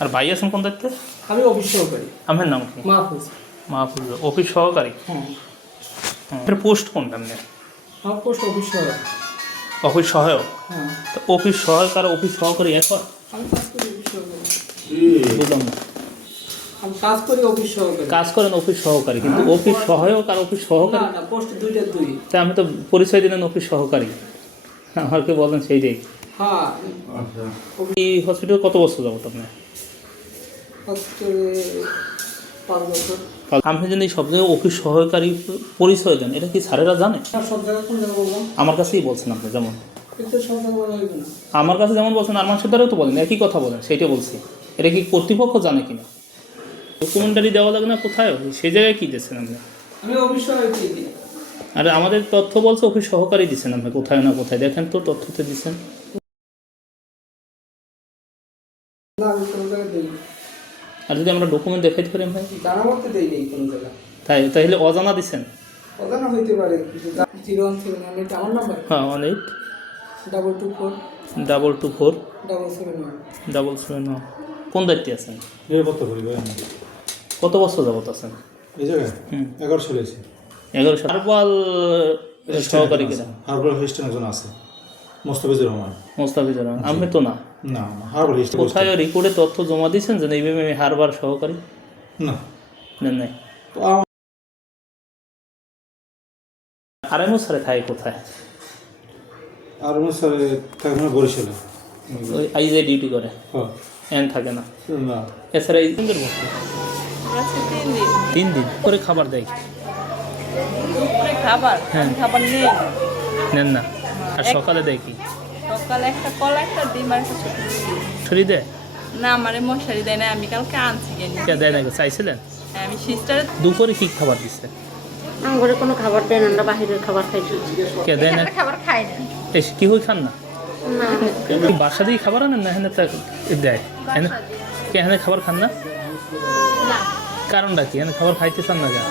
আর ভাই আছেন কোন দায়িত্বে? আমি অফিস সহকারী। আমার নাম কি? মাহফুজ। মাহফুজ, অফিস সহকারী। হ্যাঁ। এটা পোস্ট কোনটা আপনি? আমার পোস্ট অফিস সহকারী। অফিস সহায়ক। হ্যাঁ। তো অফিস সহায়ক আর অফিস সহকারী এক হয়? আমি কাজ করি অফিস সহকারী। বুঝলাম না। আমি কাজ করি অফিস সহকারী। কাজ করেন অফিস সহকারী, কিন্তু অফিস সহায়ক আর অফিস সহকারী? না, পোস্ট দুইটা দুই। তা আমি তো পরিচয় দিলেন অফিস সহকারী, আমাকে বলেন সেইটাই। হ্যাঁ। এই হসপিটাল কত বছর যাবত আপনি? হচ্ছে 5 বছর। আপনি যদি সব জায়গায় অফিস সহকারী পরিচয় দেন, এটা কি স্যারেরা জানে? সব জায়গায় কোন জায়গায় বললাম? আমার কাছেই বলছেন আপনি, যেমন কিন্তু সব জায়গায় বলা হইবে না। আমার কাছে যেমন বলছেন আর মানুষের দ্বারাও তো বলেন, একই কথা বলেন, সেইটা বলছি। এটা কি কর্তৃপক্ষ জানে কিনা? ডকুমেন্টারি দেওয়া লাগে না কোথায়, সেই জায়গায় কী দিচ্ছেন আপনি? আমি অফিস সহকারী দিই। আর আমাদের তথ্য বলছে অফিস সহকারী দিচ্ছেন আপনি, কোথায় না কোথায় দেখেন তো তথ্যতে দিচ্ছেন। না, আমি কোন জায়গায় দিই। আর যদি আমরা ডকুমেন্ট দেখাইতে পারি ভাই? জানা মতে দেই নেই কোন জায়গায়। তাইলে অজানা দিচ্ছেন? অজানা হইতে পারে, কিন্তু 017 আমার নাম্বার। হ্যাঁ, 18 224 224 771। 771। কোন দায়িত্বে আছেন? নিরাপত্তা পরিবার আমি কত বছর যাবত আছেন এই জায়গায় 11 চলেছে। 11 সাল। হারপাল সহকারী কিনা? হারবার হিস্টেন একজন আছে, মোস্তাফিজুর রহমান। মোস্তাফিজুর রহমান। আমি তো না। না, হারবার হিস্টেন কোথায় রিপোর্টে তথ্য জমা দিয়েছেন যে এইভাবে আমি হারবার সহকারী? না। নেন নাই। তো আরএমও স্যারে থাকে কোথায়? আর স্যার থাকে মানে বরিশালে। ওই আইজে ডিউটি করে, হ্যাঁ। এন থাকে না। না, এছাড়া এই দিনের বসে 3 দিন করে খাবার দেয়? খাবার? হ্যাঁ। খাবার নেই। নেন না। আর সকালে দেয় কি? সকালে একটা কলা, একটা ডিম আর একটা ছোট রুটি। ছুরি দেয়? না, আমারে মশারি দেয় না, আমি কালকে আনছি কেন। কে দেয় না? চাইছিলেন? হ্যাঁ, আমি সিস্টারের দুপুরে কি খাবার দিচ্ছে? আমার ঘরে কোনো খাবার দেয় না, আমরা বাহিরের খাবার খাইছি। কে দেয় না? খাবার খাই না। এসে কি হই খান না? কি বাসা দিয়ে খাবার আনেন না? এখানে দেয়? কে এখানে খাবার খান না? কারণটা কি? এখানে খাবার খাইতে চান না? কেন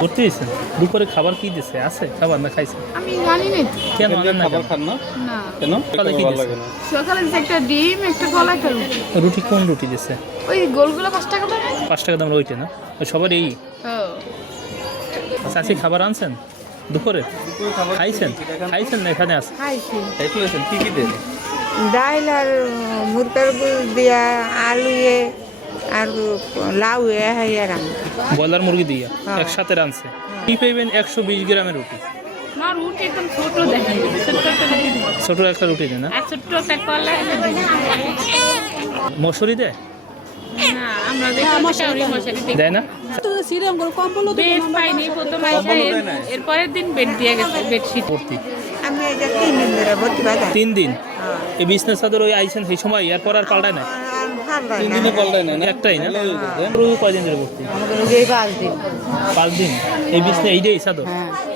করতে দিয়েছেন? দুপুরে খাবার কি দিচ্ছে? আছে খাবার না খাইছে? আমি জানি না। কেন আনেন না? খাবার খান না না, কেন? সকালে কি দিচ্ছে? সকালে দিছে একটা ডিম, একটা কলা, একটা রুটি। রুটি কোন রুটি দিচ্ছে? ওই গোলগুলো 5 টাকা দাম। 5 টাকা দাম ওইটা না? ওই সবার এই চাষি খাবার আনছেন দুপুরে? খাইছেন না? এখানে আছে খাইছি। কি কি দেন? ডাল আর মুরগার গুল দিয়া, আলু আর লাউ হাইয়া রান। ব্রয়লার মুরগি দিয়ে একসাথে রানছে। কি পাইবেন? 120 গ্রামের রুটি। না, রুটি একদম ছোট দেখেন, ছোট একটা রুটি দিন। ছোট একটা রুটি দেয় না? আর ছোট্ট একটা কলা, একটা ডিম। মসুরি দেয়? না, আমরা দেখি মশারি দেখি। দেয় না? বেড পাইনি প্রথম আইসা, এরপরের দিন বেড দিয়ে গেছে, বেডশিট। ভর্তি আমি এই যে 3 দিন ধরে ভর্তি বাজার। 3 দিন এই বিজনেস চাদর ওই আইছেন সেই সময়, এরপর আর পাল্টায় না? 3 দিনে পাল্টায় না? একটাই না? কয়দিন ধরে ভর্তি? 5 দিন। 5 দিন এই বিজনেস এইটাই চাদর?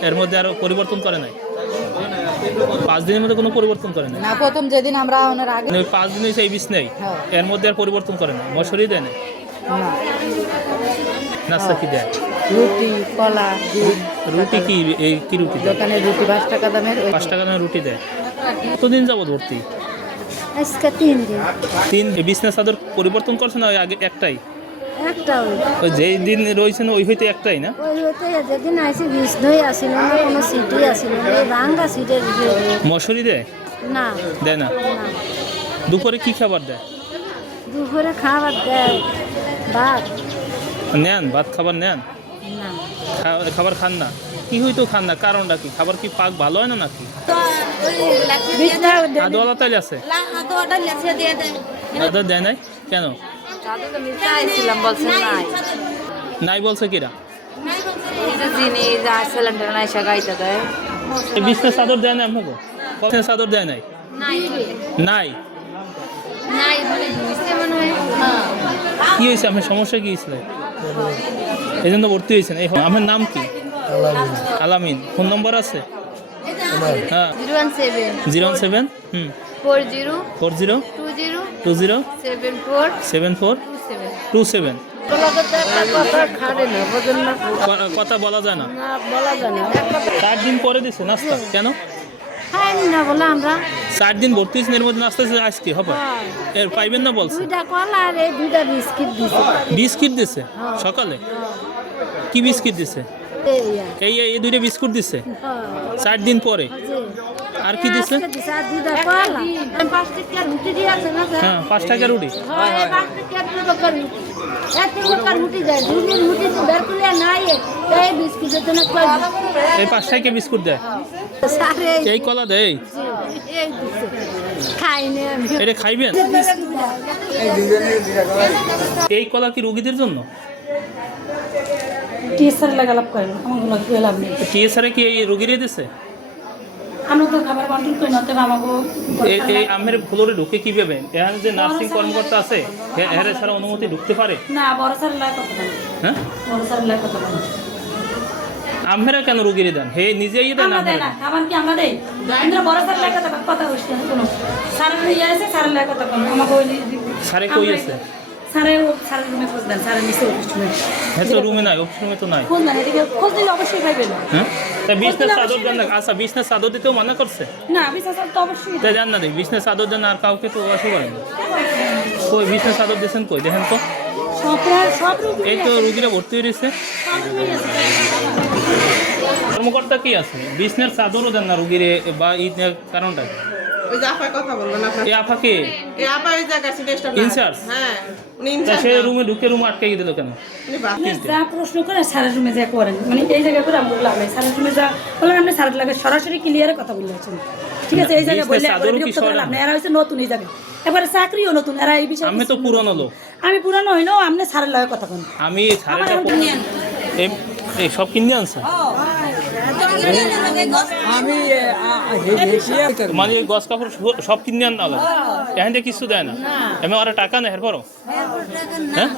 এর মধ্যে আরো পরিবর্তন করে নাই? 5 দিনের মধ্যে কোনো পরিবর্তন করে নাই? না, প্রথম যেদিন আমরা ওনার আগে ওই 5 দিন হয়েছে এই বিজনেস, এর মধ্যে আর পরিবর্তন করে না? মশুরি দেয় না? নাস্তা কি দেয়? রুটি, কলা, ডিম। রুটি কি? এই কি রুটি দেয়? দোকানে রুটি 5 টাকা দামের। 5 টাকা দামের রুটি দেয়। কতদিন যাবত ভর্তি? আজকে 3 দিন। 3 বিজনেস চাদর পরিবর্তন করছে না? ওই আগে একটাই? একটা ওই যেই দিন রয়েছে না ওই হইতে একটাই না? ওই হতে যেদিন আইসি বিষ্ণুই আসিল না, কোনো সিটি আসিল না, এই ভাঙ্গা সিটের। মশুরি দেয়? না, দেয় না? দুপুরে কি খাবার দেয়? দুপুরে খাবার দেয় ভাত। নেন ভাত খাবার নেন? না, খাবার খান না? কি হইতো খান না? কারণটা কি? খাবার কি পাক ভালো হয় না নাকি? আদোয়ালা তাইলে আছে? আদা দেয় নাই কেন? চাইছিলাম, বলছেন নাই। নাই বলছে কিরা? যিনি যা সিলিন্ডার নাই সে গাইতে দেয়। এই বিজনেস চাদর দেয় না আপনাকে? বিজনেস চাদর দেয় নাই? নাই? কি হয়েছে? আপনার সমস্যা কি হয়েছিল? এই জন্য ভর্তি হয়েছেন? এই আপনার নাম কি? আলামিন। ফোন নম্বর আছে? হ্যাঁ, 017 40 40 20 20 74 7427। কথা খাড়ে না, বুঝলেন না? কথা বলা যায় না? না, বলা যায় না। 4 দিন পরে দিছে নাস্তা কেন? খাইনি না বলে আমরা 4 দিন ভর্তি হয়েছেন, এর মধ্যে আস্তে আস্তে আজকে হবে এর পাইবেন না বলছে। 2টা কলা আর এই 2টা বিস্কিট দিছে। বিস্কিট দিছে সকালে? কি বিস্কিট দিছে? এই এই 2টা বিস্কুট দিছে 4 দিন পরে। আর কি দিছে? আর 2টা কলা। 5 টাকা রুটি দিয়েছে না স্যার? হ্যাঁ 5 টাকা রুটি। হ্যাঁ 5 টাকা রুটি। 1 টাকা রুটি দেয়, 2 দিন রুটি বের করে নাই এই বিস্কিটের জন্য কই এই 5 টাকা বিস্কুট দেয়, সারে এই কলা দেয়। এই দিছে। খাইনি আমি। এটা খাইবেন? এই দুজনের দুটা কলা। এই কলা কি রোগীদের জন্য? টিএসআর লাগালাপ করেন আমার কোনো কিছু লাভ নেই। টিএসআরে কি এই রোগীরে দিছে? আমরা তো খাবার কন্ট্রোল করি না, তবে আমাকে এই আমের ফ্লোরে ঢুকে কি পাবেন? এখানে যে নার্সিং কর্মকর্তা আছে এর ছাড়া অনুমতি ঢুকতে পারে? না বড় স্যার লাই কথা বলেন, হ্যাঁ বড় স্যার লাই কথা বলেন। আমেরা কেন রোগীরে দেন? হে নিজেই দেন? আমরা দেয় না, খাবার কি আমরা দেই? আমরা বড় স্যার লাই কথা বলছি না কোনো। স্যারের ইয়ে আছে, স্যারের লাই কথা বলেন। আমাকে ওই স্যারে কই আছে? স্যারের রুমে খোঁজ দেন, স্যারের নিচে অফিস রুমে হ্যাঁ তো রুমে নাই, অফিস রুমে তো নাই। খোঁজ দেন, এদিকে খোঁজ দিলে অবশ্যই পাইবেন। হ্যাঁ তা বিজনেস চাদর দেন না? আচ্ছা বিজনেস চাদর দিতেও মানা করছে? না বিশেষ তো অবশ্যই তাই জান না দেই বিজনেস চাদর দেন আর কাউকে তো অসুখ করেন না। কই বিজনেস চাদর দিয়েছেন কই দেখেন তো? সব রুগী এই তো রুগীরা ভর্তি হয়ে রয়েছে। কর্মকর্তা কি আছে? বিজনেস চাদরও দেন না রুগীরে বা এই কারণটা কি? ওই যে আপার কথা বললেন আপনার, এই আফাকে এই আপা ওই জায়গা সিলেস্টার ইনচার্জ? হ্যাঁ উনি তা ইনচার্জ সে রুমে ঢুকে রুম আটকে দিল কেন? উনি বাদ যা প্রশ্ন করে স্যারের রুমে যা করেন, মানে এই জায়গায় করে আমরা লাভ নাই। স্যারের রুমে যা বললেন আপনি স্যারের লাগে সরাসরি ক্লিয়ারে কথা বলেছেন, ঠিক আছে? এই জায়গায় বললে চাদরও কি বিরক্ত করে লাভ নাই। এরা হচ্ছে নতুন এই জায়গায়, এবারে চাকরিও নতুন, এরা এই বিষয়ে আমি তো পুরনো লোক, আমি পুরানো হইলেও আপনি স্যারের লাগে কথা বলেন। আমি সারেটা এই সব কিনে আনছে মানে ওই গছ কাপড় সব কিনে আন আলাদা এখান থেকে কিছু দেয় না? আমি ওরা টাকা নেই এরপরও? হ্যাঁ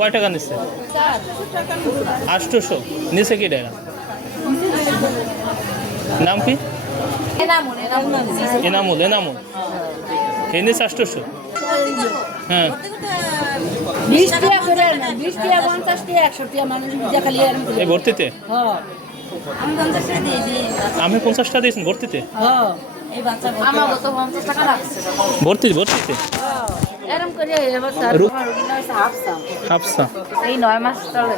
কয় টাকা নিচ্ছে? 800 নিচে কি টাকা? নাম কি? এনামুল। এনামুল এই নিচ্ছে 800? হ্যাঁ 20 টাকা করে না, 20 টাকা 50 টাকা 100 টাকা মানুষ যা খালি আর এই ভর্তিতে? হ্যাঁ আমি 50 টাকা দিয়েছেন ভর্তিতে? হ্যাঁ এই বাচ্চা আমাকে তো 50 টাকা রাখছে ভর্তিতে এরকম করে এবার তার রোগীটা হচ্ছে হাফসা। হাফসা এই 9 মাস চলে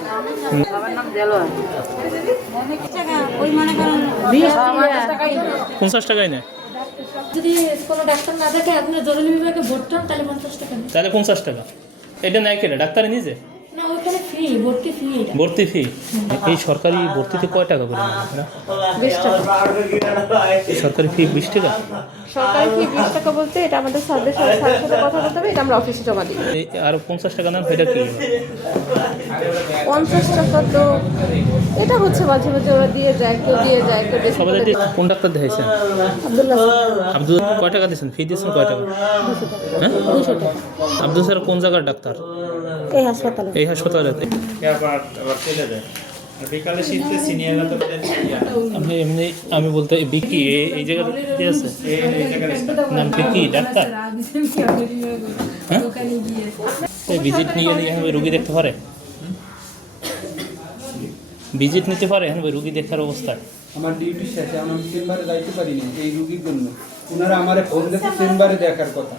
বাবার নাম দেলোয়ার। ওই মনে করেন 20 টাকাই 50 টাকাই নেয়। যদি কোনো ডাক্তার না থাকে আপনি জরুরি বিভাগে ভর্তি হন তাহলে 50 টাকা নেয়। তাহলে 50 টাকা এটা নেয় কেটে ডাক্তারে নিজে? না ওইখানে ফ্রি, ভর্তি ফ্রি। ভর্তি ফি? এই সরকারি ভর্তিতে কয় টাকা করে নেয়? 20 টাকা সরকারি ফি 20 টাকা? সরকারি ফি 20 টাকা বলতে এটা আমাদের স্যারদের সাথে কথা বলতে হবে, এটা আমরা অফিসে জমা দিই। আর 50 টাকা নেন এটা কি? 50 টাকা তো এটা হচ্ছে মাঝে মাঝে ওরা দিয়ে যায়, কেউ দিয়ে যায়, কেউ বেশি সবাই করে দেয়। কোন ডাক্তার দেখাইছেন? আব্দুল কয় টাকা দিয়েছেন? ফি দিয়েছেন কয় টাকা? হ্যাঁ 200 টাকা আব্দুল স্যার কোন জায়গার ডাক্তার? এই হাসপাতালে। এই হাসপাতালে? আপনি এমনি আমি বলতে বিকি এই জায়গার কি আছে নাম বিকি ডাক্তার? হ্যাঁ ভিজিট নিয়ে এখন রুগী দেখতে পারে? ভিজিট নিতে পারে এখন রুগী দেখার অবস্থায়? আমার ডিউটি শেষে আমি চেম্বারে যাইতে পারিনি এই রুগীর জন্য। ওনারা আমারে ফোন দিয়েছে চেম্বারে দেখার কথা,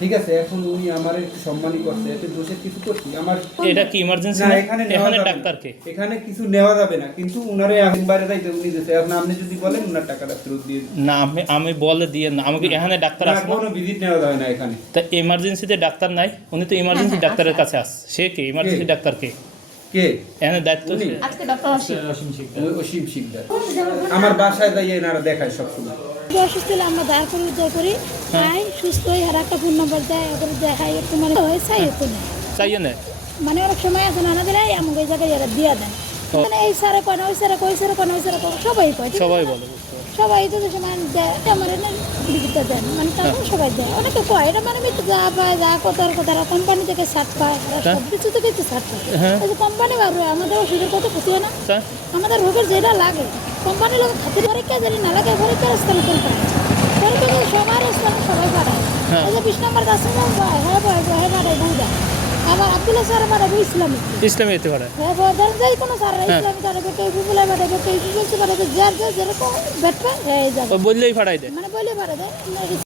ঠিক আছে? এখন উনি আমার একটু সম্মানই করছে, এতে দোষের কিছু করছি আমার? এটা কি ইমার্জেন্সি? না, এখানে নেওয়া এখানে যাবে না। ডাক্তারকে এখানে কিছু নেওয়া যাবে না, কিন্তু উনারে চেম্বারে যাইতে উনি দিয়েছে। এখন আপনি যদি বলেন উনার টাকাটা ফেরত দিয়ে দিন। না আমি বলে দিয়ে না আমাকে এখানে ডাক্তার না, আসবে কোনো ভিজিট নেওয়া যাবে না এখানে। তা এমার্জেন্সিতে ডাক্তার নাই? উনি তো ইমার্জেন্সি ডাক্তারের কাছে আস সে কে ইমার্জেন্সি ডাক্তার কে? কে এখানে দায়িত্ব উনি? আজকে ডক্টর আসি অসীম শিকদার আমার বাসায় যাইয়ে এনারা দেখায় সবসময়। অসুস্থ হলে আমরা দয়া করে উদ্ধার করি, তাই সুস্থ হয়ে আর একটা ফোন নম্বর দেয়, ওদের দেখাই একটু মানে হয়েছে এত না। চাইয়ে নেয় মানে অনেক সময় আছে না দিলে এমন ওই জায়গায় এরা দিয়ে দেয়, মানে এই স্যারে কয় না, ওই স্যারে কয়, স্যারে কয় না, ওই স্যারে কয়, সবাই কয়, ঠিক আছে? সবাই বলে সবাই তো সময় দেয় আমার এনে বিক্রিটা দেন, মানে তারপর সবাই দেয়। অনেকে কয় এটা মানে মিথ্যে, যা পায় যা কথার কথা কোম্পানি থেকে ছাড় পায়, সব কিছু থেকে একটু ছাড় পায়। ওই যে কোম্পানি ভাবলো আমাদের ওষুধের কত ক্ষতি হয় না, আমাদের রোগের যেটা লাগে কোম্পানির লোক খাতির পরীক্ষা যদি না লাগে পরীক্ষার স্থানে করে পায়, পরীক্ষা সবার স্থানে সবাই পাঠায়। এই যে 20 নম্বর কাছে হ্যাঁ পাঠায় বুঝা আবার আব্দুল্লাহ স্যার পাঠাবে ইসলামিক ইসলামী হতে পারে। হ্যাঁ ধরেন যে কোনো স্যার ইসলামিক পাঠাবে কেউ গুগলে পাঠাবে কেউ গুগলসে পাঠাবে যার যেরকম বেট পায় এই যাবে ও বললেই পাঠাই দেয়। মানে বলে পাঠাবে